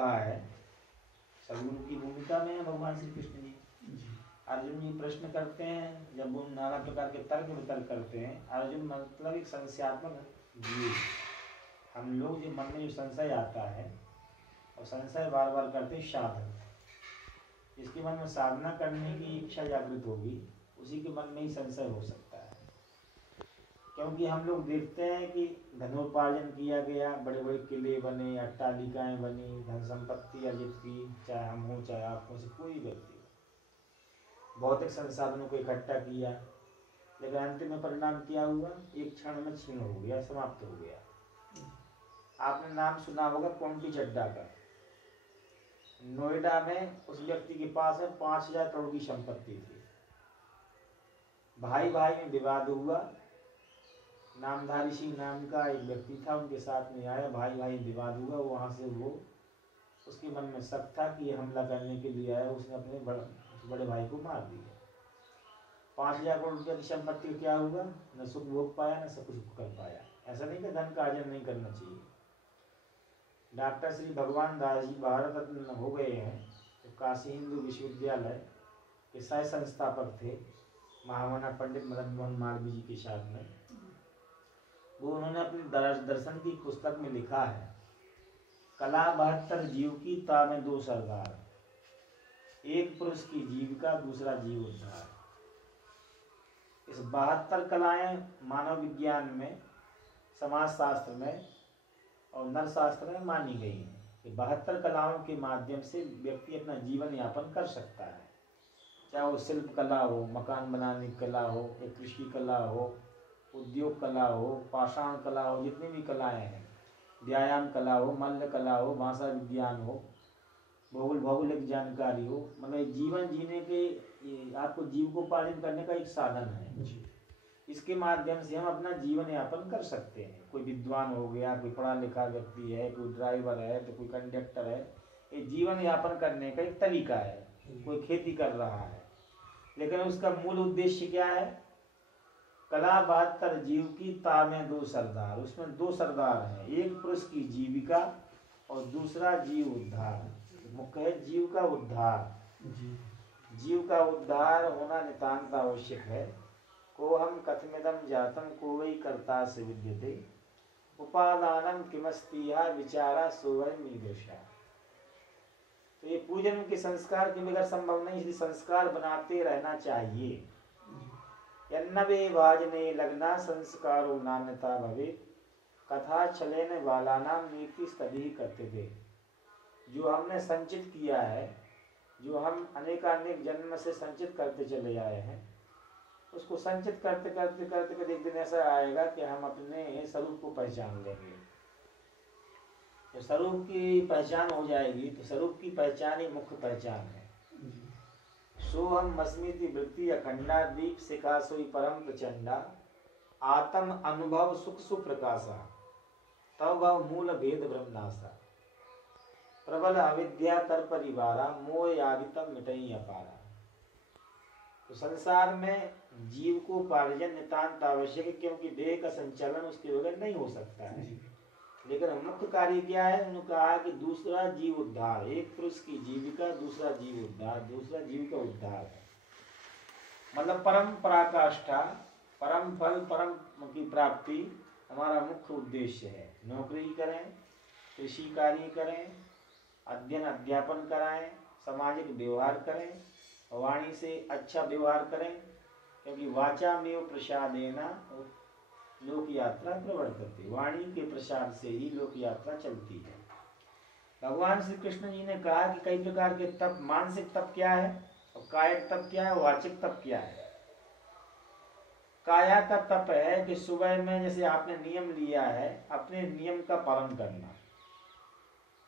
है सदगुरु की भूमिका में है भगवान श्री कृष्ण जी। अर्जुन जी प्रश्न करते हैं, जब वो नाना प्रकार के तर्क वितर्क करते हैं, अर्जुन मतलब एक संशयात्मक जीव। हम लोग जो मन में जो संशय आता है और संशय बार बार करते हैं साधन, जिसके मन में साधना करने की इच्छा जागृत होगी उसी के मन में ही संशय हो सकता है। क्योंकि हम लोग देखते हैं कि धनोपार्जन किया गया, बड़े बड़े किले बने, अट्टालिकाएं बनी, धन संपत्ति अर्जित की, चाहे हम हो चाहे आप हो, से कोई व्यक्ति भौतिक संसाधनों को इकट्ठा किया, लेकिन अंतिम में परिणाम क्या हुआ? एक क्षण में छीन हो गया, समाप्त हो गया। आपने नाम सुना होगा पॉन्टी चड्डा का। नोएडा में उस व्यक्ति के पास में 5,000 करोड़ की संपत्ति थी। भाई भाई में विवाद हुआ, नामधारी सिंह नाम का एक व्यक्ति था, उनके साथ में आया, भाई भाई विवाद हुआ। वहाँ से वो उसके मन में शक था कि ये हमला करने के लिए आया, उसने अपने बड़े भाई को मार दिया। 5,000 करोड़ रुपया की संपत्ति क्या हुआ? न सुख भोग पाया न सब कुछ कर पाया। ऐसा नहीं कि धन का अर्जन नहीं करना चाहिए। डॉक्टर श्री भगवान दास जी भारत रत्न हो गए हैं, तो काशी हिंदू विश्वविद्यालय के सह संस्थापक थे महामना पंडित मदन मोहन मालवीय जी के साथ में। वो उन्होंने अपनी दर्शन की पुस्तक में लिखा है, कला 72 जीव की तामें 2 सरदार, एक पुरुष की जीविका दूसरा जीव उद्धार। इस 72 कलाएं मानव विज्ञान में, समाज शास्त्र में और नरशास्त्र में मानी गई हैं कि 72 कलाओं के माध्यम से व्यक्ति अपना जीवन यापन कर सकता है। चाहे वो शिल्प कला हो, मकान बनाने की कला हो, एक कृषि कला हो, उद्योग कला हो, पाषाण कला हो, जितनी भी कलाएं हैं, व्यायाम कला हो, मल्ल कला हो, भाषा विज्ञान हो, भौगोलिक जानकारी हो, मतलब जीवन जीने के आपको जीविकोपार्जन करने का एक साधन है। इसके माध्यम से हम अपना जीवन यापन कर सकते हैं। कोई विद्वान हो गया, कोई पढ़ा लिखा व्यक्ति है, कोई ड्राइवर है, तो कोई कंडक्टर है। ये जीवन यापन करने का एक तरीका है। कोई खेती कर रहा है, लेकिन उसका मूल उद्देश्य क्या है? कला 72 जीव की तामें 2 सरदार। उसमें 2 सरदार हैं, एक पुरुष की जीविका और दूसरा जीव उद्धार। मुख्य है जीव का उद्धार। जीव का उद्धार होना नितांत आवश्यक है। को हम कथमिदं जातम को वै कर्ता से विद्यते, उपादानम किमस्तिहा विचारा सोवै मीदृशा। तो ये पूजन के संस्कार के बगैर संभव नहीं, इसलिए संस्कार बनाते रहना चाहिए। यन्नवे वाजने लगना संस्कारो नान्यता भवे, कथा छलेन बालानाम नीति तभी करते थे। जो हमने संचित किया है, जो हम अनेकानेक जन्म से संचित करते चले आए हैं, उसको संचित करते करते करते करते एक दिन ऐसा आएगा कि हम अपने स्वरूप को पहचान लेंगे। तो स्वरूप की पहचान हो जाएगी, तो स्वरूप की पहचान ही मुख्य पहचान है। सोहम अस्मिति वृत्ति अखंडा, दीप शिखा सोई परम प्रचंडा, आत्म अनुभव सुख सुप्रकाशा, तव भाव मूल भेद ब्रह्मनाशा, प्रबल अविद्या कर परिवारा, मोह आदितम मिटई अपारा। तो संसार में जीव को पार्जन नितांत आवश्यक है, क्योंकि देह का संचालन उसके बगैर नहीं हो सकता है। लेकिन मुख्य कार्य क्या है? उन्होंने कहा कि दूसरा जीव उद्धार, एक पुरुष की जीविका दूसरा जीव उद्धार, दूसरा जीव का उद्धार है। मतलब परम पराकाष्ठा, परम फल, परम की प्राप्ति हमारा मुख्य उद्देश्य है। नौकरी करें, कृषि कार्य करें, अध्ययन अध्यापन कराएं, सामाजिक व्यवहार करें, वाणी से अच्छा व्यवहार करें, क्योंकि वाचा में प्रसादेना लोक यात्रा प्रवर्तते। वाणी के प्रसाद से ही लोक यात्रा चलती है। भगवान श्री कृष्ण जी ने कहा कि कई प्रकार के तप, मानसिक तप क्या है और कायिक तप क्या है, वाचिक तप क्या है। काया का तप है कि सुबह में जैसे आपने नियम लिया है, अपने नियम का पालन करना।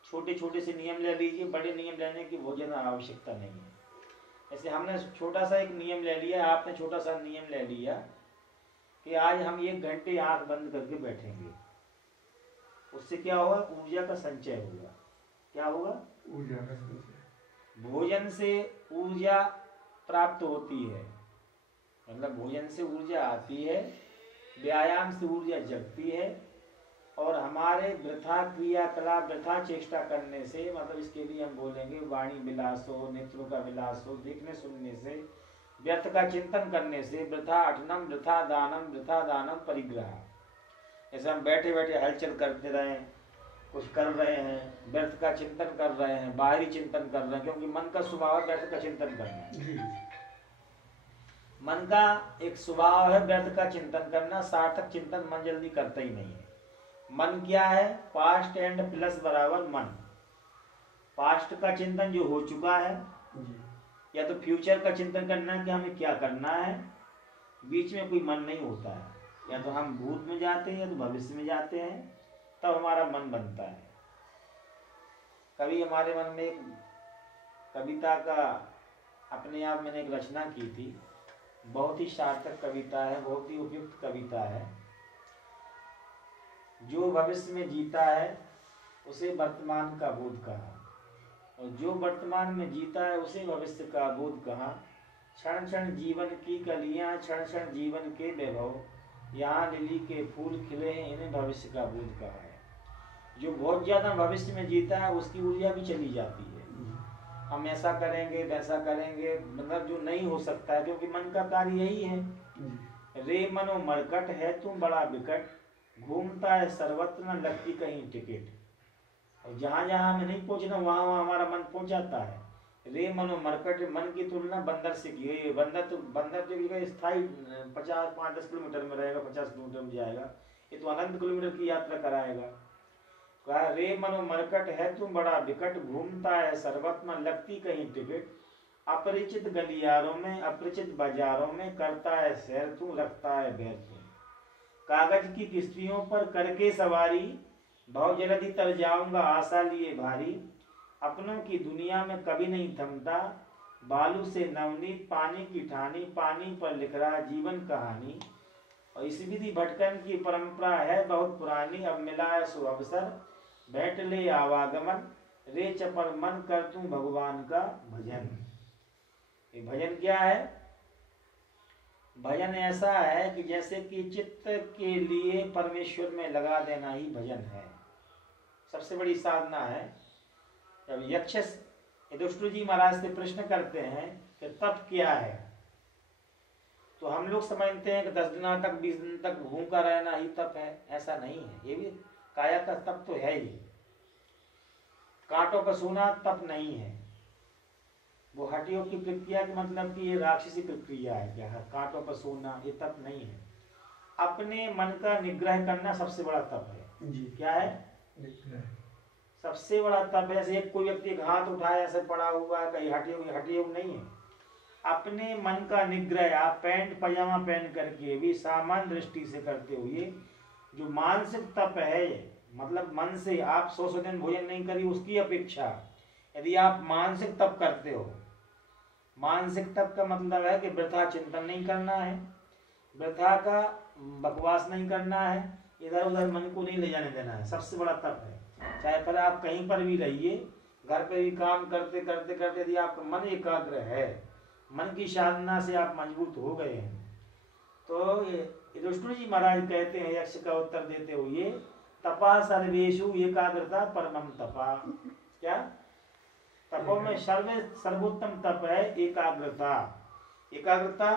छोटे छोटे से नियम ले लीजिए, बड़े नियम लेने की भोजन आवश्यकता नहीं है। जैसे हमने छोटा सा एक नियम ले लिया, आपने छोटा सा नियम ले लिया कि आज हम 1 घंटे आंख बंद करके बैठेंगे। उससे क्या होगा? ऊर्जा का संचय होगा। क्या होगा? ऊर्जा का संचय। भोजन से ऊर्जा प्राप्त होती है, मतलब भोजन से ऊर्जा आती है, व्यायाम से ऊर्जा जगती है, और हमारे वृथा क्रियाकलाप वृथा चेष्टा करने से, मतलब इसके लिए हम बोलेंगे वाणी विलास हो, नेत्रों का विलास हो, देखने सुनने से, व्यर्थ का चिंतन करने से, वृथा अठनम वृथा दानम परिग्रह। जैसे हम बैठे बैठे हलचल करते रहे, कुछ कर रहे हैं, व्यर्थ का चिंतन कर रहे हैं, बाहरी चिंतन कर रहे हैं, क्योंकि मन का स्वभाव है व्यर्थ का चिंतन करना। मन का एक स्वभाव है व्यर्थ का चिंतन करना, सार्थक चिंतन मन जल्दी करता ही नहीं है। मन क्या है? पास्ट एंड प्लस बराबर मन। पास्ट का चिंतन जो हो चुका है, या तो फ्यूचर का चिंतन करना है कि हमें क्या करना है, बीच में कोई मन नहीं होता है। या तो हम भूत में जाते हैं या तो भविष्य में जाते हैं, तब हमारा मन बनता है। कभी हमारे मन में एक कविता का अपने आप मैंने एक रचना की थी, बहुत ही सार्थक कविता है, बहुत ही उपयुक्त कविता है। जो भविष्य में जीता है उसे वर्तमान का बोध कहा, और जो वर्तमान में जीता है उसे भविष्य का बोध कहा। क्षण क्षण जीवन की कलियां, क्षण क्षण जीवन के वैभव, यहाँ लिली के फूल खिले हैं, इन्हें भविष्य का बोध कहा है। जो बहुत ज्यादा भविष्य में जीता है उसकी ऊर्जा भी चली जाती है, हम ऐसा करेंगे वैसा करेंगे, मतलब जो नहीं हो सकता है, क्योंकि मन का कार्य यही है। रे मनो मरकट है तू बड़ा विकट, घूमता है सर्वत्र न लगती कहीं टिकट। और जहाँ जहाँ हमें नहीं पहुँचना वहाँ वहाँ हमारा मन पहुँच जाता है। रे मनो मरकट, मन की तुलना बंदर से की है। बंदर तो स्थायी 5-10 किलोमीटर में रहेगा, 50 किलोमीटर में जाएगा, ये तो अनंत किलोमीटर की यात्रा कराएगा। कहा रे मनो मरकट है तू बड़ा विकट, घूमता है सर्वत्र न लगती कहीं टिकट। अपरिचित गलियारों में अपरिचित बाजारों में करता है सैर तू, रखता है बैर तू। कागज की किश्तियों पर करके सवारी, भव जल्दी तर जाऊंगा आशा लिए भारी। अपनों की दुनिया में कभी नहीं थमता, बालू से नवनीत पानी की ठानी, पानी पर लिख रहा जीवन कहानी। और इस विधि भटकन की परंपरा है बहुत पुरानी, अब मिला है सो अवसर, बैठ ले आवागमन, रे चपल मन कर तू भगवान का भजन। ये भजन क्या है? भजन ऐसा है कि जैसे कि चित्त के लिए परमेश्वर में लगा देना ही भजन है, सबसे बड़ी साधना है। जब यक्ष युधिष्ठिर जी महाराज से प्रश्न करते हैं कि तप क्या है, तो हम लोग समझते हैं कि 10 दिन तक 20 दिन तक भूखा रहना ही तप है। ऐसा नहीं है, ये भी काया का तप तो है ही। कांटों पर सोना तप नहीं है, वो हड्डियों की प्रक्रिया के मतलब कि ये राक्षसी प्रक्रिया है। क्या है? कांटों पर सोना ये तप नहीं है। अपने मन का निग्रह करना सबसे बड़ा तप है जी। क्या है? सबसे बड़ा तप है। ऐसे कोई व्यक्ति एक हाथ उठाया ऐसे पड़ा हुआ है, कहीं हड्डियों नहीं है। अपने मन का निग्रह आप पैंट पजामा पहन करके भी सामान्य दृष्टि से करते हुए, जो मानसिक तप है, मतलब मन से आप 100 दिन भोजन नहीं करिए, उसकी अपेक्षा यदि आप मानसिक तप करते हो, मानसिक तप का मतलब है कि वृथा चिंतन नहीं करना है, वृथा का बकवास नहीं करना है, इधर उधर मन को नहीं ले जाने देना है, सबसे बड़ा तप है। चाहे फिर आप कहीं पर भी रहिए, घर पे भी काम करते करते करते यदि आपका मन एकाग्र है, मन की साधना से आप मजबूत हो गए हैं, तो युधिष्ठिर जी महाराज कहते हैं यक्ष का उत्तर देते हुए, तपा सर्वेषु एकाग्रता परमम तपा। क्या? तपों में सर्वोत्तम तप है एकाग्रता। एकाग्रता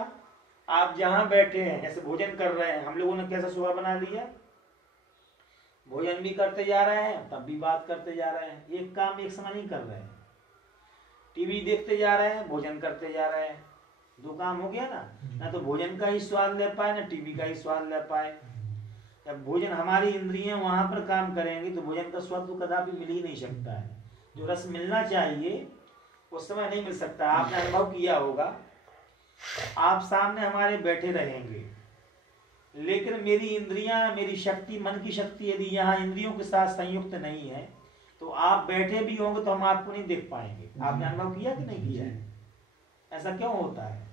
आप जहां बैठे हैं, जैसे भोजन कर रहे हैं, हम लोगों ने कैसा सुबह बना लिया, भोजन भी करते जा रहे हैं तब भी बात करते जा रहे हैं, एक काम एक समय नहीं कर रहे हैं। टीवी देखते जा रहे हैं, भोजन करते जा रहे हैं, दो काम हो गया ना तो भोजन का ही स्वाद ले पाए ना टीवी का ही स्वाद ले पाए। जब भोजन हमारी इंद्रियां वहां पर काम करेंगी तो भोजन का स्वाद तो कदापि मिल ही नहीं सकता है। जो रस मिलना चाहिए उस समय नहीं मिल सकता। आपने अनुभव किया होगा, आप सामने हमारे बैठे रहेंगे, लेकिन मेरी इंद्रियां, मेरी शक्ति, मन की शक्ति यदि यहाँ इंद्रियों के साथ संयुक्त नहीं है तो आप बैठे भी होंगे तो हम आपको नहीं देख पाएंगे। आपने अनुभव किया कि नहीं किया है? ऐसा क्यों होता है?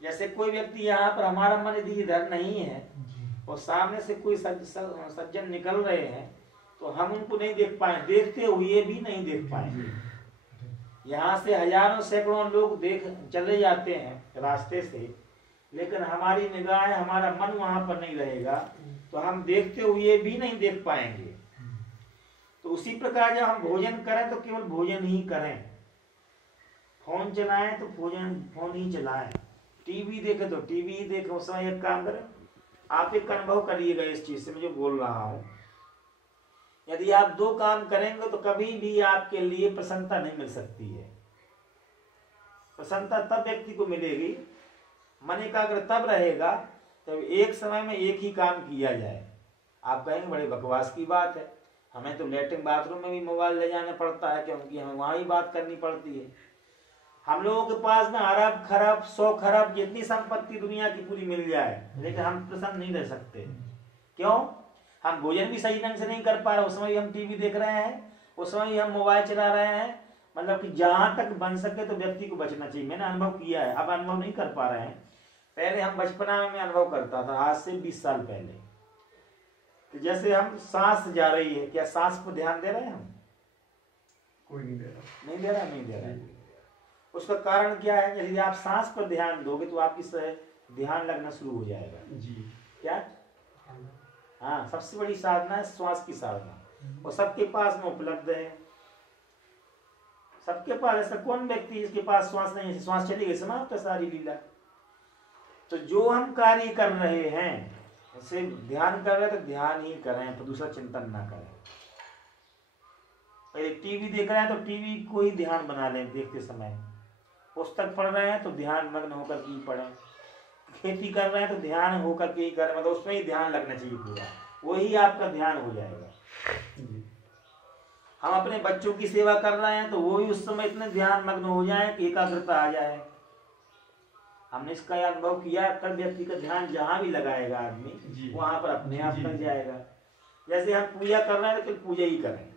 जैसे कोई व्यक्ति यहाँ पर, हमारा मन यदि इधर नहीं है और सामने से कोई सज्जन निकल रहे हैं तो हम उनको नहीं देख पाए, देखते हुए भी नहीं देख पाएंगे। यहाँ से हजारों सैकड़ों लोग देख चले जाते हैं रास्ते से, लेकिन हमारी निगाहें, हमारा मन वहां पर नहीं रहेगा। तो हम देखते हुए भी नहीं देख पाएंगे। तो उसी प्रकार जब हम भोजन करें तो केवल भोजन ही करें, फोन चलाएं तो फोन ही चलाएं, टीवी देखे तो टीवी ही देखें। उस समय एक काम करें, आप एक अनुभव करिएगा इस चीज से मैं जो बोल रहा हूं। यदि आप दो काम करेंगे तो कभी भी आपके लिए प्रसन्नता नहीं मिल सकती है। प्रसन्नता तब व्यक्ति को मिलेगी, मन एकाग्र तब रहेगा तब एक समय में एक ही काम किया जाए। आप कहेंगे बड़े बकवास की बात है, हमें तो लैट्रिन बाथरूम में भी मोबाइल ले जाना पड़ता है क्योंकि हमें वहां ही बात करनी पड़ती है। हम लोगों के पास में अरब खरब 100 खरब जितनी संपत्ति दुनिया की पूरी मिल जाए, लेकिन हम प्रसन्न नहीं रह सकते। क्यों? हम भोजन भी सही ढंग से नहीं कर पा रहे, उस समय हम टीवी देख रहे हैं, उस समय हम मोबाइल चला रहे हैं। मतलब कि जहां तक बन सके तो व्यक्ति को बचना चाहिए। मैंने अनुभव किया है, अब अनुभव नहीं कर पा रहे हैं। पहले हम बचपना में अनुभव करता था, आज से 20 साल पहले, कि जैसे हम सांस जा रही है, क्या सांस पर ध्यान दे रहे हैं हम? कोई नहीं दे रहा, नहीं दे रहा। उसका कारण क्या है? यदि आप सांस पर ध्यान दोगे तो आपकी ध्यान लगना शुरू हो जाएगा जी। क्या? हाँ, सबसे बड़ी साधना है श्वास की साधना, और सबके पास में उपलब्ध है। सबके पास, ऐसा कौन व्यक्ति जिसके पास श्वास नहीं है? श्वास चली गई, समाप्त है सारी लीला। तो जो हम कार्य कर रहे हैं उसे ध्यान कर रहे हैं तो ध्यान ही करें, दूसरा चिंतन ना करें। टीवी देख रहे हैं तो टीवी को ही ध्यान बना लें देखते समय। पुस्तक पढ़ रहे हैं तो ध्यान मग्न होकर के ही पढ़ें। खेती कर रहे हैं तो ध्यान होकर के ही करें, मतलब उसमें ही ध्यान लगना चाहिए पूरा, वही आपका ध्यान हो जाएगा। हम अपने बच्चों की सेवा कर रहे हैं तो वो भी उस समय इतने ध्यान मग्न हो जाए कि एकाग्रता आ जाए। हमने इसका अनुभव किया, कर व्यक्ति का ध्यान जहां भी लगाएगा आदमी वहां पर अपने आप लग जाएगा। जैसे हम पूजा कर रहे हैं तो पूजा ही करें,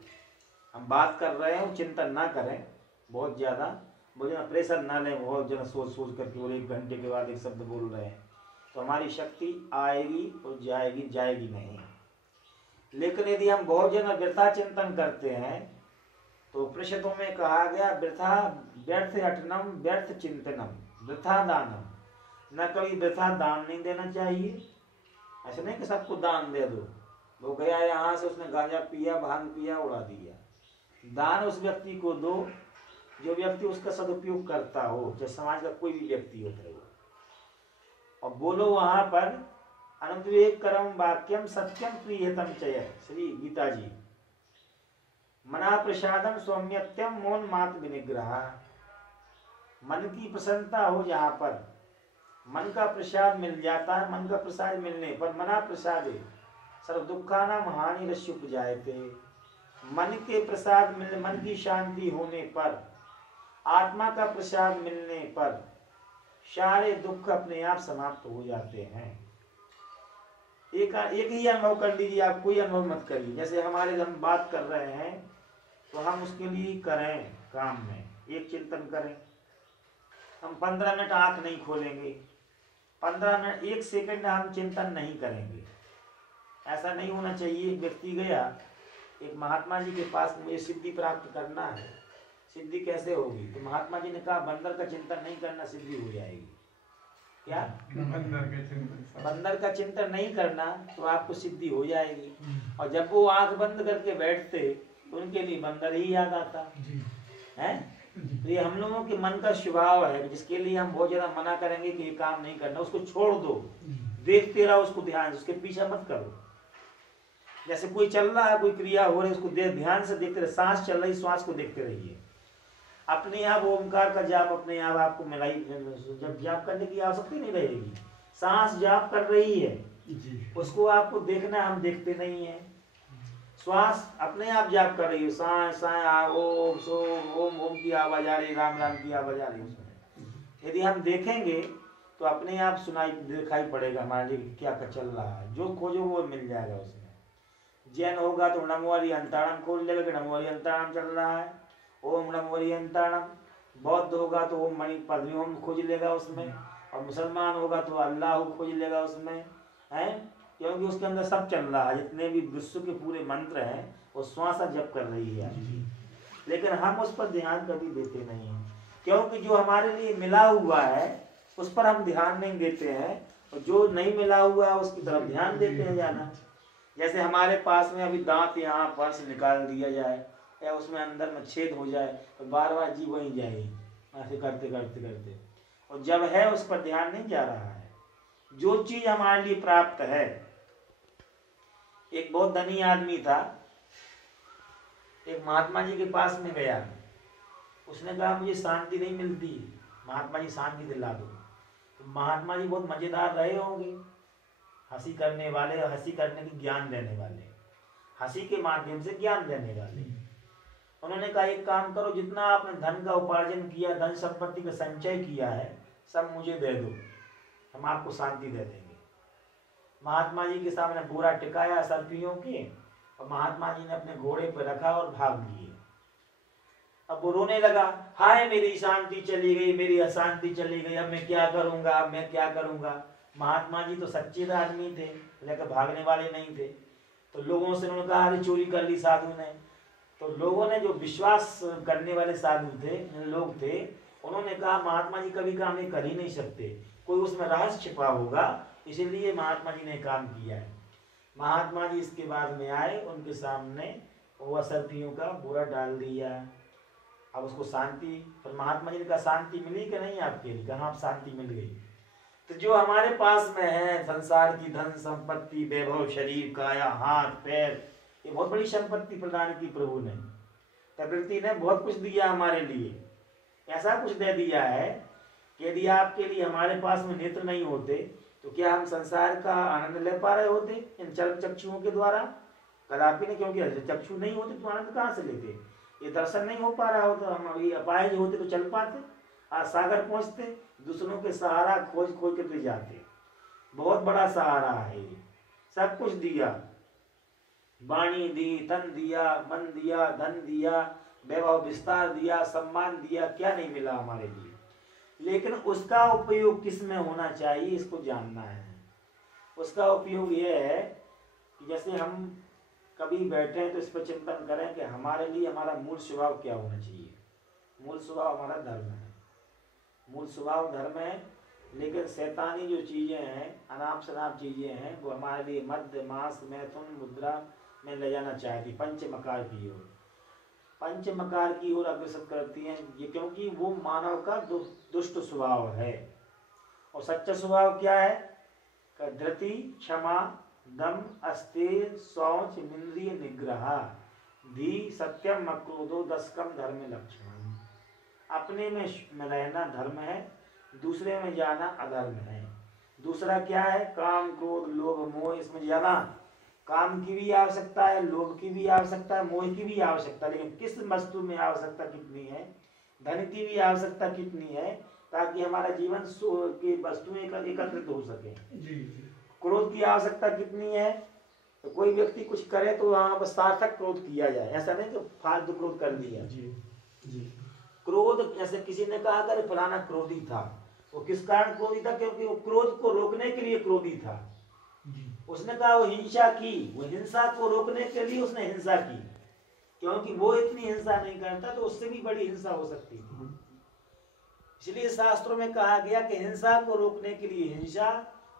हम बात कर रहे हैं चिंतन ना करें, बहुत ज्यादा प्रेशर ना लें, बहुत ज्यादा सोच सोच करके और 1 घंटे के बाद एक शब्द बोल रहे हैं तो हमारी शक्ति आएगी और जाएगी नहीं। लेकिन यदि हम बहुत ज्यादा वृथा चिंतन करते हैं तो उपनिषदों में कहा गया व्यर्थ अटनम व्यर्थ चिंतनम वृथा दानम। न कभी वृथा दान नहीं देना चाहिए। ऐसा नहीं कि सबको दान दे दो, वो गया यहाँ से उसने गांजा पिया, भांग पिया, उड़ा दिया। दान उस व्यक्ति को दो जो व्यक्ति उसका सदुपयोग करता हो, चाहे समाज का कोई भी व्यक्ति होता है। और बोलो वहां पर अनुद्वेग करम वाक्यम सत्यम प्रियतम चय, श्री गीता जी। मना प्रसादम सौम्यत्यम मौन मात विनिग्रह। मन की प्रसन्नता हो जहां पर, मन का प्रसाद मिल जाता है। मन का प्रसाद मिलने पर मना प्रसादे सर्व दुखानाम हानि रस्युपजायते। मन के प्रसाद मिलने, मन की शांति होने पर, आत्मा का प्रसाद मिलने पर सारे दुख अपने आप समाप्त हो जाते हैं। एक ही अनुभव कर लीजिए, आप कोई अनुभव मत करिए। जैसे हम बात कर रहे हैं तो हम उसके लिए करें, काम में एक चिंतन करें। हम 15 मिनट आंख नहीं खोलेंगे, 15 मिनट 1 सेकंड हम चिंतन नहीं करेंगे। ऐसा नहीं होना चाहिए। एक व्यक्ति गया एक महात्मा जी के पास, मुझे सिद्धि प्राप्त करना है। सिद्धि कैसे होगी? तो महात्मा जी ने कहा बंदर का चिंतन नहीं करना, सिद्धि हो जाएगी। क्या? बंदर का चिंतन नहीं करना तो आपको सिद्धि हो जाएगी। और जब वो आंख बंद करके बैठते तो उनके लिए बंदर ही याद आता है। तो ये हम लोगों के मन का स्वभाव है, जिसके लिए हम बहुत ज्यादा मना करेंगे कि ये काम नहीं करना, उसको छोड़ दो, देखते रहो उसको ध्यान, उसके पीछे मत करो। जैसे कोई चल रहा है, कोई क्रिया हो रही है, उसको ध्यान से देखते रहे। सांस चल रही, श्वास को देखते रहिए। अपने आप ओमकार का जाप अपने आप आपको मिलाई, जब जाप करने की आवश्यकता नहीं रहेगी। सांस जाप कर रही है उसको आपको देखना, हम देखते नहीं है। श्वास अपने आप जाप कर रही है, सांस सांस ओम सो ओम ओम की आवाज आ रही, राम राम की आवाज आ रही उसमें। यदि हम देखेंगे तो अपने आप दिखाई पड़ेगा हमारे लिए क्या चल रहा है। जो खोजो वो मिल जाएगा उसमें। जैन होगा तो नमो अंताणम खोज लेगा कि नमो अंताणम चल रहा है, ओम नमो अंताणम। बौद्ध होगा तो ओम मणि पद्मी ओम खोज लेगा उसमें, और मुसलमान होगा तो अल्लाह खोज लेगा उसमें, है क्योंकि उसके अंदर सब चल रहा है। जितने भी विश्व के पूरे मंत्र हैं वो श्वास जप कर रही है। लेकिन हम उस पर ध्यान कभी देते नहीं हैं, क्योंकि जो हमारे लिए मिला हुआ है उस पर हम ध्यान नहीं देते हैं। और जो नहीं मिला हुआ है उसकी तरफ ध्यान देते हैं जाना। जैसे हमारे पास में अभी दांत यहाँ पर से निकाल दिया जाए या उसमें अंदर में छेद हो जाए तो बार बार जी वहीं जाए, ऐसे करते करते करते, और जब है उस पर ध्यान नहीं जा रहा है। जो चीज हमारे लिए प्राप्त है, एक बहुत धनी आदमी था, एक महात्मा जी के पास में गया, उसने कहा मुझे शांति नहीं मिलती, महात्मा जी शांति दिला दो। तो महात्मा जी बहुत मजेदार रहे होंगे, हंसी करने वाले, हंसी करने की ज्ञान देने वाले, हंसी के माध्यम से ज्ञान देने वाले। उन्होंने कहा एक काम करो, जितना आपने धन का उपार्जन किया, धन संपत्ति का संचय किया है, सब मुझे दे दो, हम आपको शांति दे देंगे। महात्मा जी के सामने बोरा टिकाया सर्पियों के, और महात्मा जी ने अपने घोड़े पर रखा और भाग लिए। अब वो रोने लगा, हाय मेरी शांति चली गई, मेरी अशांति चली गई, अब मैं क्या करूंगा, अब मैं क्या करूंगा। महात्मा जी तो सच्चे आदमी थे, लेकर भागने वाले नहीं थे। तो लोगों से उन्होंने कहा अरे चोरी कर ली साधु ने। तो लोगों ने, जो विश्वास करने वाले साधु थे, लोग थे, उन्होंने कहा महात्मा जी कभी काम ये कर ही नहीं सकते, कोई उसमें रहस्य छिपा होगा, इसीलिए महात्मा जी ने काम किया है। महात्मा जी इसके बाद में आए, उनके सामने वो असरफियों का बोरा डाल दिया। अब उसको शांति, फिर महात्मा जी ने कहा शांति मिली कि नहीं आपके लिए? कहा आप शांति मिल गई। तो जो हमारे पास में है संसार की धन संपत्ति, वैभव, शरीर, काया, हाथ पैर, ये बहुत बड़ी संपत्ति प्रदान की प्रभु ने, प्रकृति ने बहुत कुछ दिया हमारे लिए। ऐसा कुछ दे दिया है कि यदि आपके लिए हमारे पास में नेत्र नहीं होते तो क्या हम संसार का आनंद ले पा रहे होते इन चर्म चक्षुओं के द्वारा? कदापि नहीं, क्योंकि चक्षु नहीं होते तो आनंद कहाँ से लेते? ये दर्शन नहीं हो पा रहा होता, हम अभी अपाहिज होते तो चल पाते, आज सागर पहुंचते, दूसरों के सहारा खोज खोज के ले जाते। बहुत बड़ा सहारा है, सब कुछ दिया, वाणी दी, तन दिया, मन दिया, धन दिया, वैभव विस्तार दिया, सम्मान दिया, क्या नहीं मिला हमारे लिए। लेकिन उसका उपयोग किस में होना चाहिए इसको जानना है। उसका उपयोग यह है कि जैसे हम कभी बैठे हैं तो इस पर चिंतन करें कि हमारे लिए हमारा मूल स्वभाव क्या होना चाहिए। मूल स्वभाव हमारा धर्म है, मूल स्वभाव धर्म है, लेकिन शैतानी जो चीजें हैं, अनाप शनाप चीजें हैं, वो हमारे लिए मध्य, मांस, मैथुन, मुद्रा में ले जाना चाहती, पंचमकार की ओर, पंचमकार की ओर अग्रसर करती हैं। ये क्योंकि वो मानव का दुष्ट स्वभाव है। और सच्चा स्वभाव क्या है? धृति, क्षमा, दम, अस्तेय, शौच, इंद्रिय निग्रह, धी, सत्यम, अक्रोधो, दशकम धर्म लक्षण। अपने में रहना धर्म है, दूसरे में जाना अधर्म है। दूसरा क्या है? काम, क्रोध, लोभ, मोह। इसमें ज्यादा काम की भी आवश्यकता है, लोभ की भी आवश्यकता है, मोह की भी आवश्यकता है, लेकिन किस वस्तु में आवश्यकता कितनी है, धन की भी आवश्यकता कितनी है, ताकि हमारा जीवन की वस्तुएं एकत्रित हो सके। क्रोध की आवश्यकता कितनी है? तो कोई व्यक्ति कुछ करे तो वहां पर सार्थक क्रोध किया जाए, ऐसा नहीं कि फालतू क्रोध कर दिया। क्रोध, जैसे किसी ने कहा अगर फलाना क्रोधी था, वो किस कारण क्रोधी था? क्योंकि वो क्रोध को रोकने के लिए क्रोधी था। उसने कहा वो हिंसा की, वो हिंसा को रोकने के लिए उसने हिंसा की, क्योंकि वो इतनी हिंसा नहीं करता तो उससे भी बड़ी हिंसा हो सकती थी। इसलिए शास्त्रों में कहा गया कि हिंसा को रोकने के लिए हिंसा,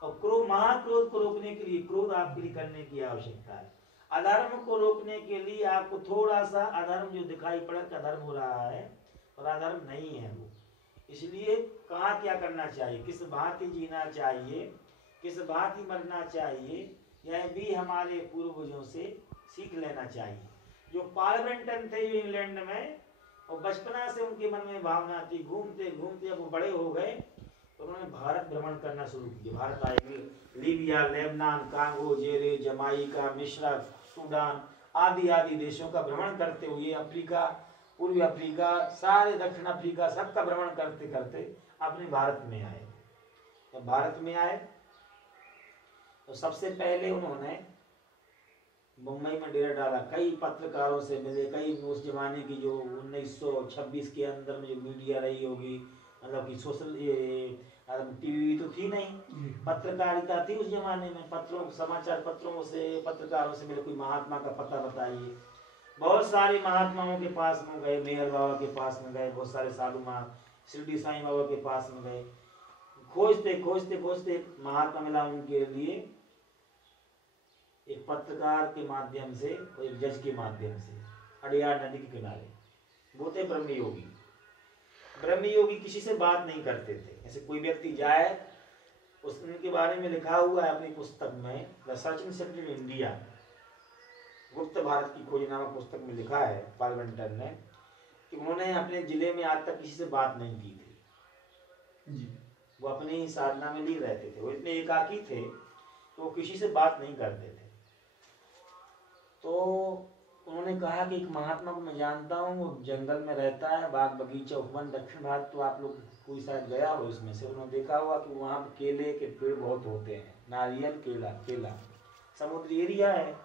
और क्रोध, महाक्रोध को रोकने के लिए क्रोध आपके लिए करने की आवश्यकता है। अधर्म को रोकने के लिए आपको थोड़ा सा अधर्म जो दिखाई पड़ा कि अधर्म हो रहा है, और अधर्म नहीं है वो। इसलिए कहाँ क्या करना चाहिए, किस भांति जीना चाहिए, किस भांति मरना चाहिए, यह भी हमारे पूर्वजों से सीख लेना चाहिए। जो पार्लिमेंटन थे इंग्लैंड में, और बचपना से उनके मन में भावना थी, घूमते घूमते अब वो बड़े हो गए तो उन्होंने भारत भ्रमण करना शुरू किया। भारत आएंगे, लीबिया, लेबनान, कांगो, जेरे, जमाइका, मिस्र, सूडान आदि आदि देशों का भ्रमण करते हुए, अफ्रीका, पूर्वी अफ्रीका, सारे दक्षिण अफ्रीका, सबका भ्रमण करते करते अपने भारत में आए। जब भारत में आए तो सबसे पहले उन्होंने मुंबई में डेरा डाला। कई पत्रकारों से मिले, कई उस जमाने की जो 1926 के अंदर में जो मीडिया रही होगी, मतलब कि सोशल टीवी तो थी नहीं, पत्रकारिता थी उस जमाने में। पत्रों, समाचार पत्रों से, पत्रकारों से मिले, कोई महात्मा का पता बताइए। बहुत सारे महात्माओं के पास में गए, मेहर बाबा के पास में गए, बहुत सारे साधु महा, शिरडी साईं बाबा के पास में गए, खोजते खोजते खोजते महात्मा मिला उनके लिए, एक पत्रकार के माध्यम से और एक जज के माध्यम से, अड़ियार नदी के किनारे। वो थे ब्रह्म योगी। ब्रह्म योगी किसी से बात नहीं करते थे। ऐसे कोई व्यक्ति जाए, उसके बारे में लिखा हुआ है अपनी पुस्तक में, द सर्चिंग सेक्रेट इंडिया, गुप्त भारत की खोज नामक पुस्तक में लिखा है पार्लिमेंटर ने, कि उन्होंने अपने जिले में आज तक किसी से बात नहीं की थी जी। वो अपनी ही साधना में लीन रहते थे। वो इतने एकाकी थे कि वो किसी से बात नहीं करते थे। तो उन्होंने कहा कि एक महात्मा को मैं जानता हूँ, वो जंगल में रहता है, बाग बगीचा उपवन दक्षिण भारत, तो आप लोग कोई शायद गया हो इसमें से, उन्होंने देखा हुआ कि वहाँ पे केले के पेड़ बहुत होते हैं, नारियल, केला, समुद्री एरिया है,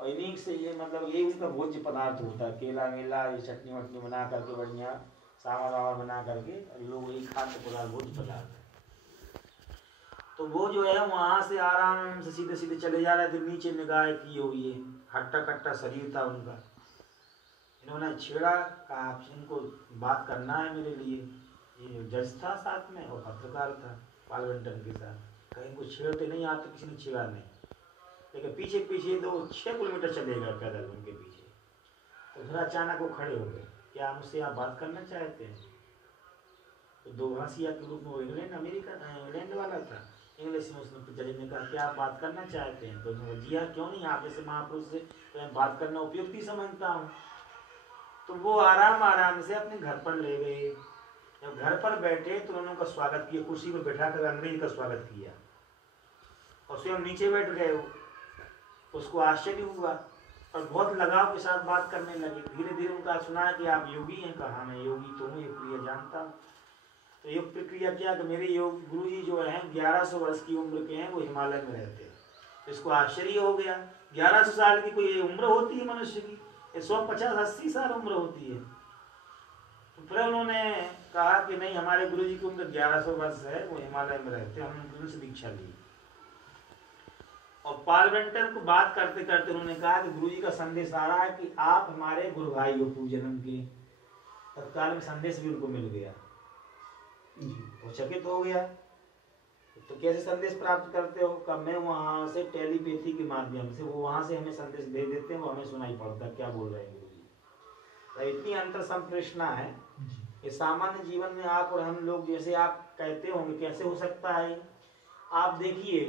और इन्हीं से ये मतलब ये उनका भोज्य पदार्थ होता है, केला मेला, ये चटनी वटनी बना करके बढ़िया सावर वावर बना करके लोग यही खाद्य पदार्थ, भोज्य पदार्थ है। तो वो जो है वहाँ से आराम से सीधे सीधे चले जा रहे थे, नीचे निगाह की हुई है, हट्टा कट्टा शरीर था उनका। इन्होंने छेड़ा, कहा इनको बात करना है मेरे लिए। ये जज था साथ में और पत्रकार था पार्लिमेंटर के साथ, कहीं को छेड़ते नहीं, आज तक किसी ने छेड़ा नहीं, लेकिन पीछे पीछे 6 किलोमीटर चले गए पैदल उनके पीछे। तो फिर अचानक वो खड़े हो गए, क्या मुझसे आप बात करना चाहते हैं? तो दोभाषिया के रूप में वो इंग्लैंड वाला था, इंग्लिश में उसने जज ने कहा क्या आप बात करना चाहते हैं? तो उन्होंने जी हाँ, क्यों नहीं, आप जैसे महापुरुष से तो मैं बात करना उपयुक्त ही समझता हूँ। तो वो आराम से अपने घर पर ले गए। जब घर पर बैठे तो उन्होंने उनका स्वागत किया, कुर्सी पर बैठा कर अंग्रेज का स्वागत किया, और स्वयं नीचे बैठ गए। उसको आश्चर्य हुआ और बहुत लगाव के साथ बात करने लगे। धीरे धीरे उनका सुना कि आप योगी हैं, कहा मैं योगी तो हूँ, ये क्रिया जानता हूँ। तो ये प्रक्रिया क्या कि मेरे योग गुरु जी जो हैं 1100 वर्ष की उम्र के हैं, वो हिमालय में रहते हैं। तो इसको आश्चर्य हो गया, 1100 साल की कोई उम्र होती है मनुष्य की? 150-80 साल उम्र होती है। तो फिर उन्होंने कहा कि नहीं, हमारे गुरु जी की उम्र 1100 वर्ष है, वो हिमालय में रहते हैं, हमने उनसे दीक्षा ली। और पार्लिमेंटर को बात करते करते उन्होंने कहा कि गुरु जी का संदेश आ रहा है कि आप हमारे गुरु भाई हो पूजनम के। तत्काल में संदेश भी उनको मिल गया, वो चकित हो गया। तो कैसे संदेश प्राप्त करते हो? कब मैं वहां से टेलीपैथी के माध्यम से, वो वहां से हमें संदेश भेज देते हैं, वो हमें सुनाई पड़ता है क्या बोल रहे हैं गुरु जी। तो इतनी अंतर संप्रेषणा है। ये सामान्य जीवन में आप और हम लोग जैसे आप कहते होंगे कैसे हो सकता है? आप देखिए,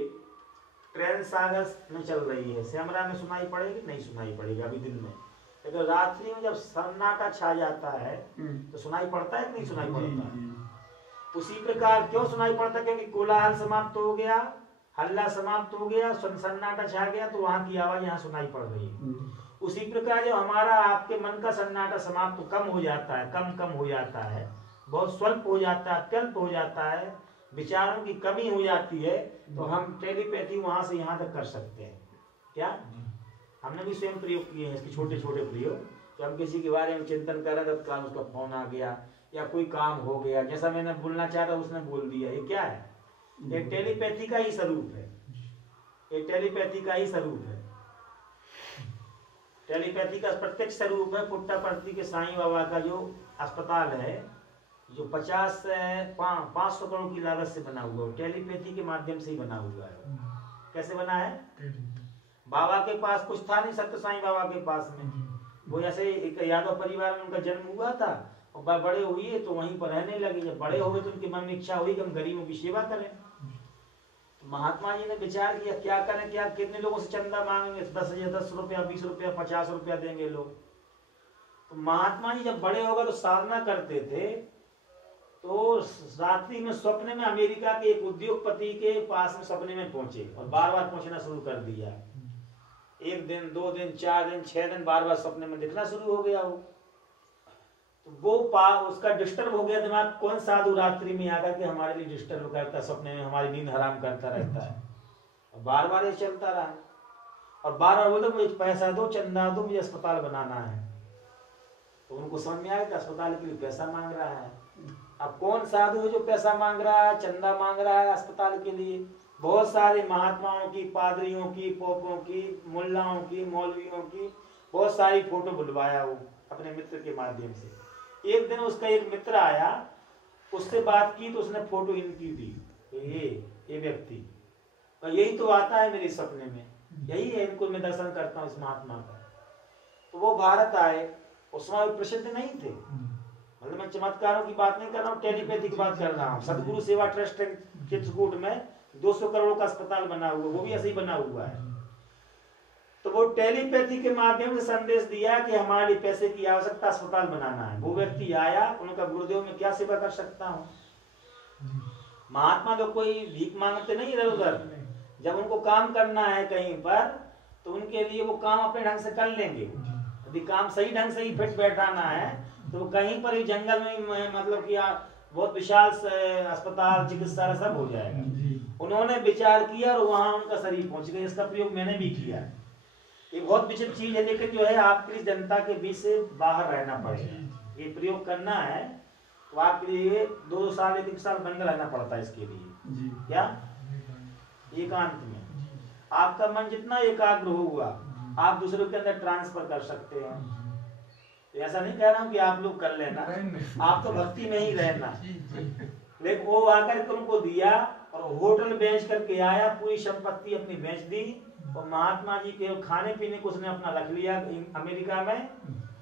ट्रेन सागर में चल रही है, सैमरा में सुनाई पड़ेगी? नहीं सुनाई पड़ेगी अभी दिन में, लेकिन रात्रि में जब सन्नाटा छा जाता है तो सुनाई पड़ता है कि नहीं सुनाई पड़ता? उसी प्रकार क्यों सुनाई पड़ता? क्योंकि कोलाहल समाप्त हो गया, हल्ला समाप्त हो गया, सन्नाटा छा गया, तो वहां की आवाज यहाँ सुनाई पड़ रही है। उसी प्रकार जब हमारा आपके मन का सन्नाटा समाप्त कम हो जाता है, कम हो जाता है, बहुत स्वल्प हो जाता है, अत्यल्प हो जाता है, विचारों की कमी हो जाती है, तो हम टेलीपैथी वहां से यहाँ तक कर सकते हैं। क्या हमने भी स्वयं प्रयोग किए हैं इसके छोटे छोटे प्रयोग। तो हम किसी के बारे में चिंतन कर रहे तत्काल उसका फोन आ गया, या कोई काम हो गया, जैसा मैंने बोलना चाह था उसने बोल दिया। ये क्या है? ये टेलीपैथी का ही स्वरूप है। ये टेलीपैथी का ही स्वरूप है। टेलीपैथी का प्रत्यक्ष स्वरूप है। पुट्टापर्थी के साईं बाबा का जो अस्पताल है, जो 500 करोड़ की लागत से बना हुआ है, टेलीपैथी के माध्यम से ही बना हुआ है। कैसे बना है? बाबा के पास कुछ था नहीं, सत्य साईं बाबा के पास में। वो जैसे एक यादव परिवार में उनका जन्म हुआ था, और बड़े हुए तो वहीं पर रहने लगे। जब बड़े हो गए तो उनके मन में इच्छा हुई कि हम गरीबों की सेवा करें। तो महात्मा जी ने विचार किया क्या करें, क्या कितने लोगों से चंदा मांगेंगे? 10 रुपया, 20 रुपया, 50 रुपया देंगे लोग। तो महात्मा जी जब बड़े हो गए तो साधना करते थे, तो रात्रि में स्वप्न में अमेरिका के एक उद्योगपति के पास में सपने में पहुंचे, और बार बार पहुंचना शुरू कर दिया। 1 दिन, 2 दिन, 4 दिन, 6 दिन बार बार सपने में दिखना शुरू हो गया। तो वो उसका डिस्टर्ब हो गया दिमाग। कौन साधु रात्रि में आकर के हमारे लिए डिस्टर्ब करता, सपने में हमारी नींद हराम करता रहता है। और बार बार ये चलता रहा, और बार बार बोलते मुझे पैसा दो, चंदा दो, मुझे अस्पताल बनाना है। तो उनको समझ में आया कि अस्पताल के लिए पैसा मांग रहा है। अब कौन साधु है जो पैसा मांग रहा है, चंदा मांग रहा है अस्पताल के लिए? बहुत सारे महात्माओं की, पादरियों की, पोपों की, मुल्लाओं की, मौलवियों की बहुत सारी फोटो बुलवाया वो अपने मित्र के माध्यम से। एक दिन उसका एक मित्र आया, उससे बात की तो उसने फोटो इनकी दी, ये व्यक्ति, और यही तो आता है मेरे सपने में, यही है, इनको मैं दर्शन करता हूँ इस महात्मा का। तो वो भारत आए, उस समय वो प्रसिद्ध नहीं थे, मतलब मैं चमत्कारों की बात नहीं कर रहा हूँ, टेलीपैथी की बात कर रहा हूँ। सदगुरु सेवा ट्रस्ट चित्रकूट में 200 करोड़ का अस्पताल बना हुआ, वो भी ऐसे ही बना हुआ है। तो वो टेलीपैथी के माध्यम से संदेश दिया कि हमारे लिए पैसे की आवश्यकता, अस्पताल बनाना है। वो व्यक्ति आया, उनका गुरुदेव में क्या सेवा कर सकता हूँ। महात्मा तो कोई भीख मांगते नहीं इधर उधर, जब उनको काम करना है कहीं पर तो उनके लिए वो काम अपने ढंग से कर लेंगे। यदि काम सही ढंग से ही फिट बैठाना है तो वो कहीं पर भी जंगल में, मतलब कि बहुत विशाल अस्पताल चिकित्सालय सब हो जाएगा। उन्होंने विचार किया और वहां उनका शरीर पहुंच गया। इसका प्रयोग मैंने भी किया। ये बहुत विचित्र चीज है, लेकिन जो है आपकी जनता के बीच से बाहर रहना पड़ेगा। ये प्रयोग करना है तो आपके लिए 2 साल 1 साल बंद रहना पड़ता है इसके लिए। क्या एकांत में आपका मन जितना एकाग्र होगा आप दूसरों के अंदर ट्रांसफर कर सकते हैं। तो ऐसा नहीं कह रहा हूँ कि आप लोग कर लेना, आप तो भक्ति में ही रहना। लेकिन वो आकर के उनको दिया और होटल बेच करके आया, पूरी संपत्ति अपनी बेच दी और महात्मा जी के खाने पीने को उसने अपना रख लिया अमेरिका में।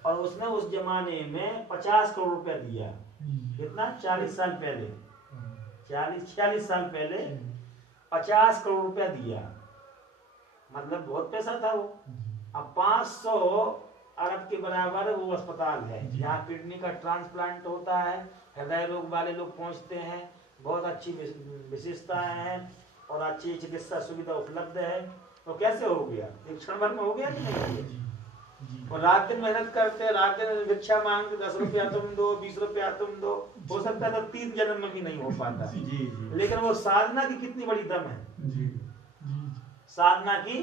और उसने उस जमाने में 50 करोड़ रुपया दिया। कितना? 40 साल पहले, 46 साल पहले 50 करोड़ रुपया दिया, मतलब बहुत पैसा था वो। अब 500 अरब के बराबर वो अस्पताल है जहाँ किडनी का ट्रांसप्लांट होता है, हृदय रोग वाले लोग पहुंचते हैं, बहुत अच्छी विशेषताएं हैं और अच्छी चिकित्सा सुविधा उपलब्ध है। तो कैसे हो गया? एक क्षण भर में हो गया कि नहीं? और रात दिन मेहनत करते हैं, रात दिन भिक्षा मांगते, 10 रुपया तुम दो, 20 रुपया तुम दो। हो सकता है तो 3 जन्म में भी नहीं हो पाता। लेकिन वो साधना की कितनी बड़ी दम है, साधना की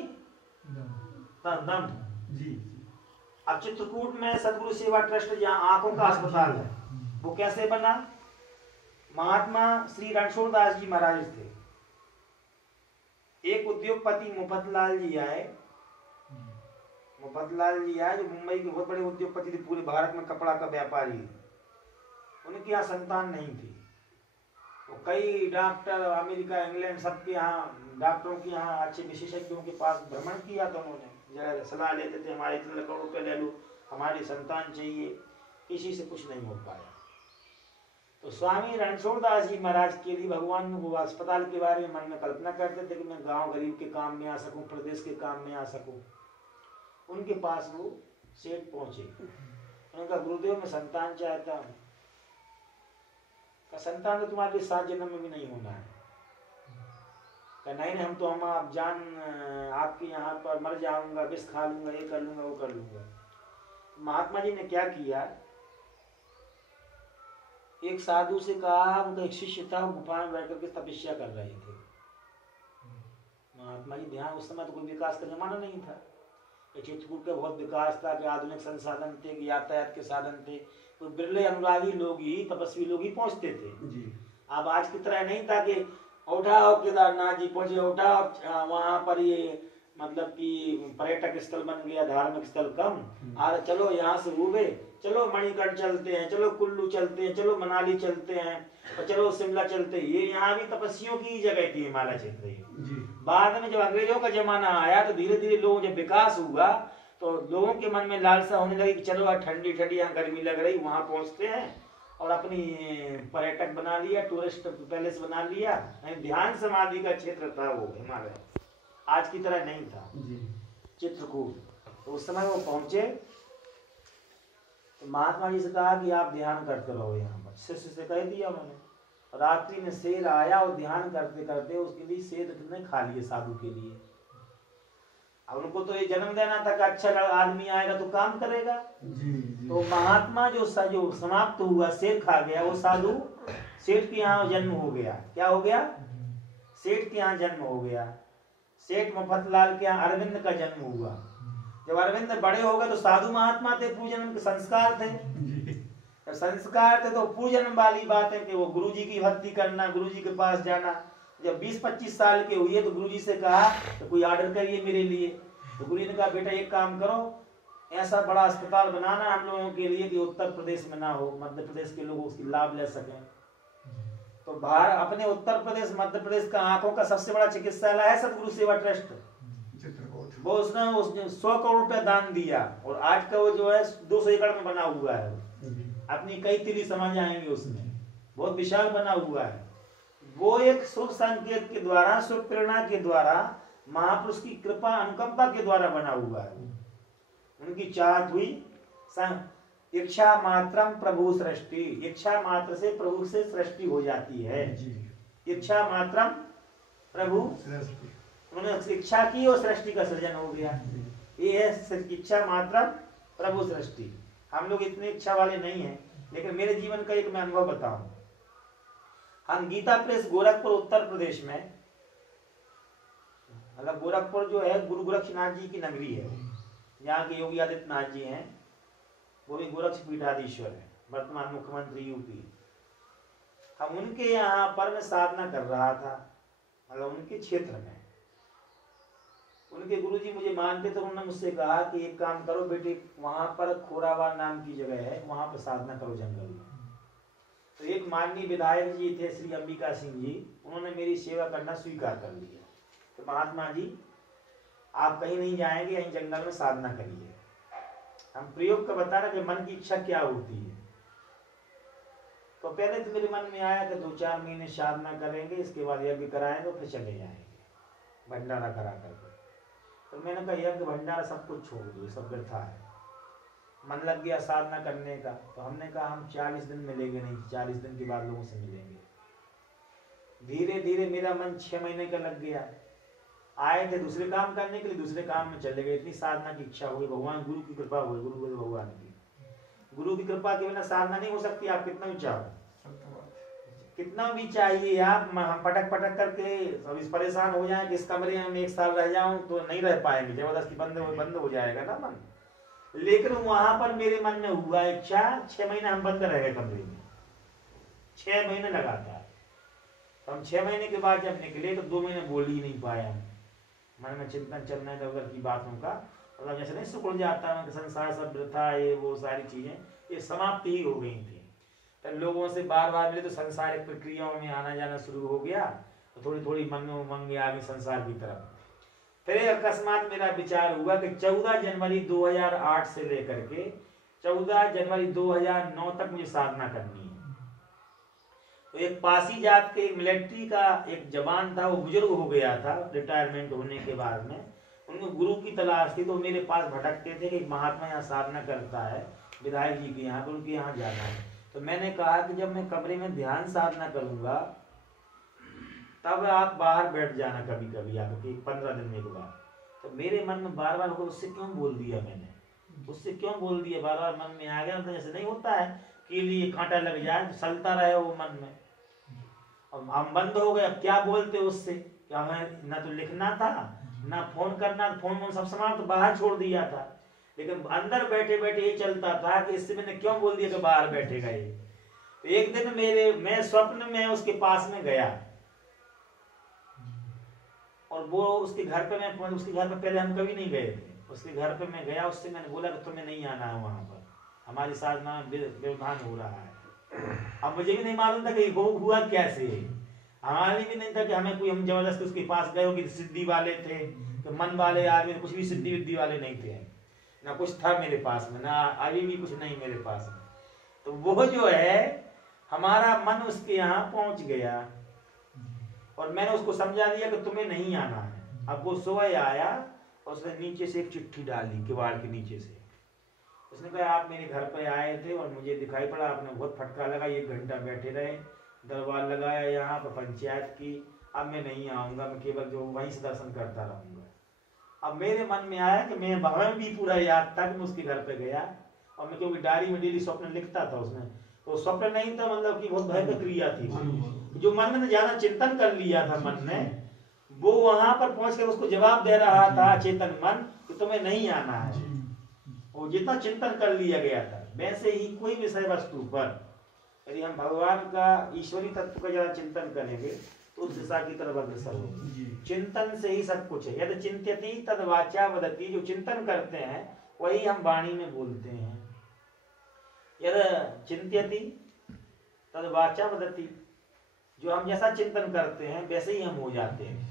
दम। अब चित्रकूट में सदगुरु सेवा ट्रस्ट जहाँ आंखों का अस्पताल है, वो कैसे बना? महात्मा श्री रणछोड़ दास जी महाराज थे। एक उद्योगपति मुफतलाल जी आए, मुफतलाल जी आए जो मुंबई के बहुत बड़े उद्योगपति थे, पूरे भारत में कपड़ा का व्यापारी। उनके यहाँ संतान नहीं थी। तो कई डॉक्टर अमेरिका इंग्लैंड सबके यहाँ डॉक्टरों के यहाँ अच्छे विशेषज्ञों के पास भ्रमण किया। तो उन्होंने सलाह लेते थे, हमारे इतने करोड़ रुपये ले लो, हमारी संतान चाहिए। किसी से कुछ नहीं हो पाया। तो स्वामी रणछोड़ दास जी महाराज के लिए भगवान वो अस्पताल के बारे में मन में कल्पना करते थे कि मैं गांव गरीब के काम में आ सकूं, प्रदेश के काम में आ सकूं। उनके पास वो सेठ पहुंचे। उनका गुरुदेव में संतान चाहता हूँ। का संतान तो तुम्हारे 7 जन्म में भी नहीं होना है। का नहीं, हम तो आप जान आपके यहाँ पर मर जाऊंगा, विष खा लूंगा, ये कर लूंगा, वो कर लूंगा। महात्मा जी ने क्या किया, एक साधु से कहा, उनका एक शिष्य था, गुफा में बैठ करके तपस्या कर रहे थे। महात्मा जी ध्यान, उस समय तो कोई विकास का जमाना नहीं था। चित्रकूट का बहुत विकास था कि आधुनिक संसाधन थे, कि यातायात के साधन थे, तो बिरले अनुरागी लोग ही, तपस्वी लोग ही पहुंचते थे जी। अब आज की तरह नहीं था कि उठाओ केदारनाथ जी पहुंचे, उठाओ वहां पर ये मतलब कि पर्यटक स्थल बन गया, धार्मिक स्थल कम। अरे चलो यहाँ से रूबे, चलो मणिकर्ण चलते हैं, चलो कुल्लू चलते हैं, चलो मनाली चलते हैं, और चलो शिमला चलते हैं। ये यहाँ भी तपस्वियों की जगह थी, हिमालय क्षेत्र। बाद में जब अंग्रेजों का जमाना आया तो धीरे धीरे लोगों जब विकास हुआ तो लोगों के मन में लालसा होने लगी कि चलो ठंडी ठंडी यहाँ गर्मी लग रही, वहां पहुंचते हैं और अपनी पर्यटक बना लिया, टूरिस्ट पैलेस बना लिया। ध्यान समाधि का क्षेत्र था वो हिमालय, आज की तरह नहीं था चित्रकूट। तो उस समय वो पहुंचे तो महात्मा जी से कहा कि आप ध्यान करते रहो यहाँ पर। शिष्य से कह दिया उन्होंने। रात्रि में शेर आया और ध्यान करते करते उसके लिए शेर ने खा लिए साधु के लिए। अब उनको तो ये जन्म देना था कि अच्छा आदमी आएगा तो काम करेगा। तो महात्मा जो समाप्त हुआ, शेर खा गया, वो साधु सेठ के यहाँ जन्म हो गया। क्या हो गया? सेठ के यहाँ जन्म हो गया। सेठ मुफतलाल के यहाँ अरविंद का जन्म हुआ। जब अरविंद बड़े हो गए तो साधु महात्मा थे, पूजन के संस्कार थे। संस्कार थे तो पूजन वाली बात है कि वो गुरुजी की भक्ति करना, गुरुजी के पास जाना। जब 20-25 साल के हुए तो गुरुजी से कहा तो कोई ऑर्डर करिए मेरे लिए। तो गुरुजी ने कहा बेटा एक काम करो, ऐसा बड़ा अस्पताल बनाना हम लोगों के लिए कि उत्तर प्रदेश में ना हो, मध्य प्रदेश के लोग उसकी लाभ ले सकें। तो बाहर अपने उत्तर प्रदेश मध्य प्रदेश का आंखों का सबसे बड़ा चिकित्सालय है सतगुरु सेवा ट्रस्ट। वो उसने 100 करोड़ रुपया दान दिया और आज का वो जो है 200 एकड़ में बना हुआ है। अपनी कई तिली समझ आएंगे उसमें, बहुत विशाल बना हुआ है। वो एक शुभ संकेत के द्वारा, शुभ प्रेरणा के द्वारा, महापुरुष की कृपा अनुकंपा के द्वारा बना हुआ है। उनकी चाहत हुई, इच्छा मात्रम प्रभु सृष्टि, इच्छा मात्र से प्रभु से सृष्टि हो जाती है। इच्छा मात्रम प्रभु, उन्होंने इच्छा की और सृष्टि का सृजन हो गया। ये है इच्छा मात्रम प्रभु सृष्टि। हम लोग इतने इच्छा वाले नहीं हैं, लेकिन मेरे जीवन का एक मैं अनुभव बताऊं। हम गीता प्रेस गोरखपुर उत्तर प्रदेश में, मतलब गोरखपुर जो है गुरु गोरक्षनाथ जी की नगरी है, यहाँ के योगी आदित्यनाथ जी हैं, वो भी गोरक्ष पीठाधीश्वर है, वर्तमान मुख्यमंत्री यूपी। हम उनके यहाँ पर मैं साधना कर रहा था, मतलब उनके क्षेत्र में। उनके गुरुजी मुझे मानते थे, उन्होंने मुझसे कहा कि एक काम करो बेटे, वहां पर खोरावार नाम की जगह है, वहां पर साधना करो जंगल में। तो एक माननीय विधायक जी थे श्री अंबिका सिंह जी, उन्होंने मेरी सेवा करना स्वीकार कर लिया। तो महात्मा जी आप कहीं नहीं जाएंगे, यहीं जंगल में साधना करिए। हम प्रयोग का बता रहे कि मन की इच्छा क्या होती है। तो पहले तो मेरे मन में आया कि 2-4 महीने साधना करेंगे, इसके बाद यज्ञ कराएंगे और फिर चले जाएंगे भंडारा करा करके। तो मैंने कहा यज्ञ भंडारा सब कुछ छोड़ दो, सब व्यर्था है। मन लग गया साधना करने का। तो हमने कहा हम 40 दिन मिलेंगे नहीं, 40 दिन के बाद लोगों से मिलेंगे। धीरे धीरे मेरा मन 6 महीने का लग गया। आए थे दूसरे काम करने के लिए, दूसरे काम में चले गए। इतनी साधना की इच्छा हुई, भगवान गुरु की कृपा हुई, गुरु भगवान की, गुरु की कृपा के बिना साधना नहीं हो सकती। आप कितना भी चाहो, कितना भी चाहिए आप, हम पटक पटक करके अब इस परेशान हो जाए कि इस कमरे में 1 साल रह जाऊं तो नहीं रह पाएंगे, जबरदस्ती बंद हो जाएगा ना मन। लेकिन वहां पर मेरे मन में हुआ इच्छा। 6 महीने हम बंद रह गए कमरे में, 6 महीने लगातार। तो हम 6 महीने के बाद जब निकले तो 2 महीने बोल ही नहीं पाया। मन में चिंतन चलना है इधर की बातों का, मतलब जैसे नहीं सुकुड़ जाता है कि संसार सब वृथा, ये वो सारी चीजें ये समाप्ति ही हो गई थी। तो लोगों से बार बार मिले तो सांसारिक प्रक्रियाओं में आना जाना शुरू हो गया। तो थोड़ी थोड़ी मन में उमंग आ गई संसार की तरफ। फिर अकस्मात मेरा विचार हुआ कि 14 जनवरी 2008 से लेकर के 14 जनवरी 2009 तक मुझे साधना करनी है। तो एक पासी जात के मिलिट्री का एक जवान था, वो बुजुर्ग हो गया था रिटायरमेंट होने के बाद में। उनको गुरु की तलाश थी, तो मेरे पास भटकते थे कि महात्मा यहाँ साधना करता है विधायक जी के यहाँ, तो उनके यहाँ जाना है। तो मैंने कहा कि जब मैं कमरे में ध्यान साधना करूंगा तब आप बाहर बैठ जाना कभी कभी आकर 15 दिन में एक बार। तो मेरे मन में बार बार उससे क्यों बोल दिया मैंने, उससे क्यों बोल दिया, बार बार मन में आ गया। तो जैसे नहीं होता है कि लिए कांटा लग जाए, तो चलता रहे वो मन में। अब हम बंद हो गए, अब क्या बोलते उससे, क्या हमें ना तो लिखना था ना फोन करना, फोन सब सामान तो बाहर छोड़ दिया था। लेकिन अंदर बैठे बैठे ये चलता था कि इससे मैंने क्यों बोल दिया कि बाहर बैठेगा ये। तो एक दिन मैं स्वप्न में उसके पास में गया और वो उसके घर पे पहले हम कभी नहीं गए थे। उसके घर पे मैं गया, उससे मैंने बोला कि तुम्हें नहीं आना है वहां पर, हमारी साधना में व्यवधान हो रहा है। अब मुझे भी नहीं मालूम था कि हुआ कैसे, हमारे भी नहीं था कि हमें कोई, हम जबरदस्ती उसके पास गए हो कि सिद्धि वाले थे, तो मन वाले आदमी, कुछ भी सिद्धि विद्धि वाले नहीं थे, ना कुछ था मेरे पास में, ना अभी भी कुछ नहीं मेरे पास में। तो वो जो है हमारा मन उसके यहाँ पहुंच गया और मैंने उसको समझा दिया कि तुम्हें नहीं आना है। अब वो सुबह आया और उसने नीचे से एक चिट्ठी डाली किवाड़ के नीचे से। उसने कहा आप मेरे घर पे आए थे और मुझे दिखाई पड़ा, आपने बहुत फटका लगा, 1 घंटा बैठे रहे, दरबार लगाया यहाँ पर पंचायत की, अब मैं नहीं आऊंगा, मैं केवल जो वहीं से दर्शन करता रहूंगा। अब मेरे मन में आया कि मैं भवन भी पूरा याद था कि मैं उसके घर पे गया और मैं क्योंकि डायरी में डेली स्वप्न लिखता था उसमें, तो स्वप्न नहीं था, मतलब कि बहुत भयंकर क्रिया थी। जो मन में ज्यादा चिंतन कर लिया था मन ने, वो वहां पर पहुंच कर उसको जवाब दे रहा था चेतन मन कि तुम्हें नहीं आना है। वो जितना चिंतन कर लिया गया था, वैसे ही कोई विषय वस्तु पर यदि हम भगवान का ईश्वरी तत्व का ज्यादा चिंतन करेंगे तो उस दिशा की तरफ अग्रसर हो। चिंतन से ही सब कुछ है। यदि चिंत्यति तद वाचा वदति, जो चिंतन करते हैं वही हम वाणी में बोलते हैं। यदि चिंत्यति तद वाचा वदति, जो हम जैसा चिंतन करते हैं वैसे ही हम हो जाते हैं।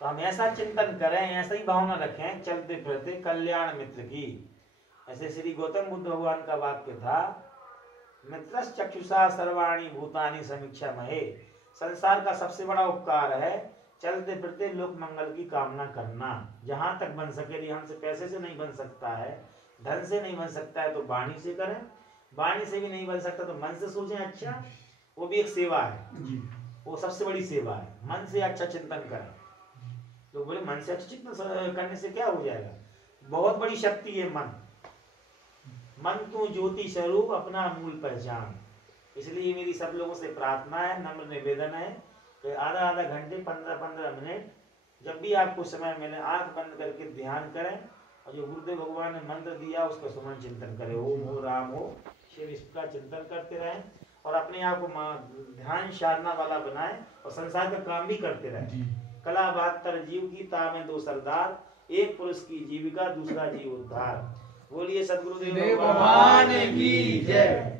तो हम ऐसा चिंतन करें, ऐसा ही भावना रखें, चलते फिरते कल्याण मित्र की। ऐसे श्री गौतम बुद्ध भगवान का वाक्य था, मित्रस् चक्षुषा सर्वाणि भूतानि समीक्षा महे। संसार का सबसे बड़ा उपकार है चलते फिरते लोक मंगल की कामना करना। जहां तक बन सके, हमसे पैसे से नहीं बन सकता है, धन से नहीं बन सकता है तो वाणी से करें, वाणी से भी नहीं बन सकता तो मन से सोचें अच्छा, वो भी एक सेवा है जी। वो सबसे बड़ी सेवा है। मन से अच्छा चिंतन करें। लोग बोले मन से अच्छा चिंतन करने से क्या हो जाएगा? बहुत बड़ी शक्ति है मन। मन तू ज्योति स्वरूप अपना मूल पहचान। इसलिए मेरी सब लोगों से प्रार्थना है, नम्र निवेदन है कि आधा आधा घंटे 15-15 मिनट जब भी आपको समय मिले आंख बंद करके ध्यान करें और जो गुरुदेव भगवान ने मंत्र दिया उसका सुमन चिंतन करें। ओम हो राम हो शिव, इसका चिंतन करते रहें और अपने आप को ध्यान साधना वाला बनाएं और संसार का काम भी करते रहें। कला 72 जीव की तामें 2 सरदार, एक पुरुष की जीविका दूसरा जीव उद्धार। बोलिए सदगुरुदेव भगवान की जय।